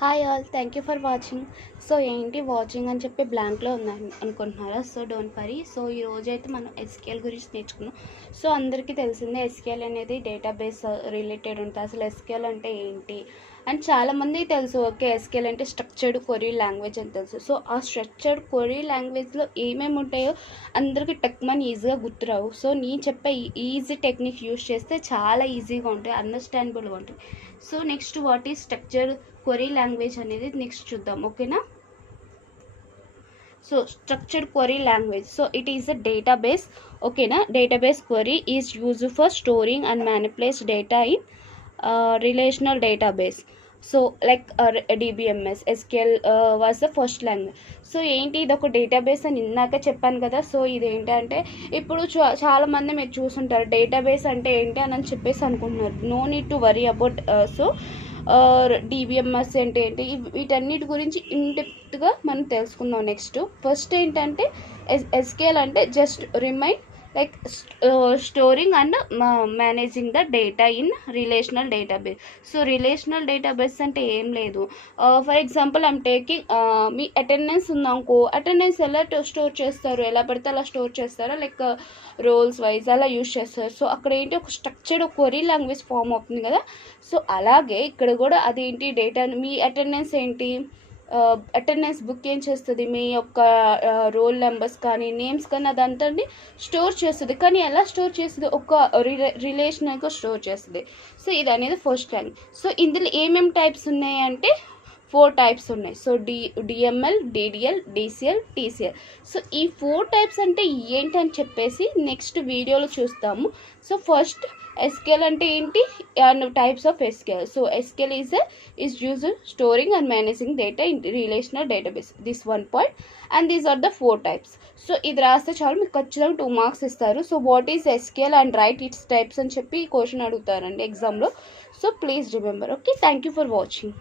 Hi all, thank you for watching. So ఏంటి watching అని చెప్పి బ్లాంక్లో ఉందని అనుకుంటున్నారా? So don't worry. సో ఈ రోజు అయితే మనం ఎస్క్యూఎల్ గురించి నేర్చుకున్నాం. సో అందరికీ తెలిసిందే ఎస్క్యూఎల్ అనేది డేటాబేస్ రిలేటెడ్ ఉంటుంది. అసలు ఎస్క్యూఎల్ అంటే ఏంటి అండ్ చాలామందికి తెలుసు. ఓకే, ఎస్క్యూఎల్ అంటే స్ట్రక్చర్డ్ క్వరీ లాంగ్వేజ్ అని తెలుసు. సో ఆ స్ట్రక్చర్డ్ క్వరీ లాంగ్వేజ్లో ఏమేమి ఉంటాయో అందరికీ టెక్మని ఈజీగా గుర్తురావు. సో నేను చెప్పే ఈజీ టెక్నిక్ యూస్ చేస్తే చాలా ఈజీగా ఉంటాయి, అండర్స్టాండబుల్గా ఉంటాయి. So next what is structured query language అనేది నెక్స్ట్ చూద్దాం, ఓకేనా? So structured query language, so it is a database, ఓకేనా? Database query is used for storing and manipulates data in relational database. So like DBMS SQL was the first language. So ఏంటి, ఇది ఒక database అని ఇందాక చెప్పాను కదా. So ఇదేంటంటే ఇప్పుడు చాలామంది మీరు చూసుంటారు డేటాబేస్ అంటే ఏంటి అని చెప్పేసి అనుకుంటున్నారు. No need to worry about. So DBMS అంటే ఏంటి, వీటన్నిటి గురించి ఇన్డెప్త్గా మనం తెలుసుకుందాం. నెక్స్ట్ ఫస్ట్ ఏంటంటే ఎస్క్యూఎల్ అంటే just remind like storing and managing the data in relational database. So relational database అంటే ఏం లేదు. ఫర్ ఎగ్జాంపుల్ ఐమ్ టేకింగ్ మీ అటెండెన్స్ ఉందనుకో, అటెండెన్స్ ఎలా స్టోర్ చేస్తారు, ఎలా పడితే అలా స్టోర్ చేస్తారో, లైక్ రోల్స్ వైజ్ అలా యూజ్ చేస్తారు. సో అక్కడ ఏంటి, ఒక స్ట్రక్చర్డ్ క్వరీ లాంగ్వేజ్ ఫామ్ అవుతుంది కదా. సో అలాగే ఇక్కడ కూడా అదేంటి, డేటా మీ అటెండెన్స్ ఏంటి, అటెండెన్స్ బుక్ ఏం చేస్తుంది, మీ యొక్క రోల్ నెంబర్స్ కానీ నేమ్స్ కానీ అదంతా స్టోర్ చేస్తుంది. కానీ ఎలా స్టోర్ చేస్తుంది, ఒక రిలేషనల్గా స్టోర్ చేస్తుంది. సో ఇది అనేది ఫస్ట్ లాంగ్వేజ్. సో ఇందులో ఏమేమి టైప్స్ ఉన్నాయి అంటే 4 టైప్స్ ఉన్నాయి. So DML, DDL, DCL, TCL. So ఈ 4 టైప్స్ అంటే ఏంటి అని చెప్పేసి నెక్స్ట్ వీడియోలో చూస్తాము. సో ఫస్ట్ ఎస్క్యూఎల్ అంటే ఏంటి and types of SQL. So SQL is used storing and managing data in relational database. This 1 point and these are the 4 types. So ఇది రాస్తే చాలు, మీకు ఖచ్చితంగా 2 మార్క్స్ ఇస్తారు. So what is SQL and write its types అని చెప్పి question అడుగుతారండి ఎగ్జామ్లో. So please remember. Okay, thank you for watching.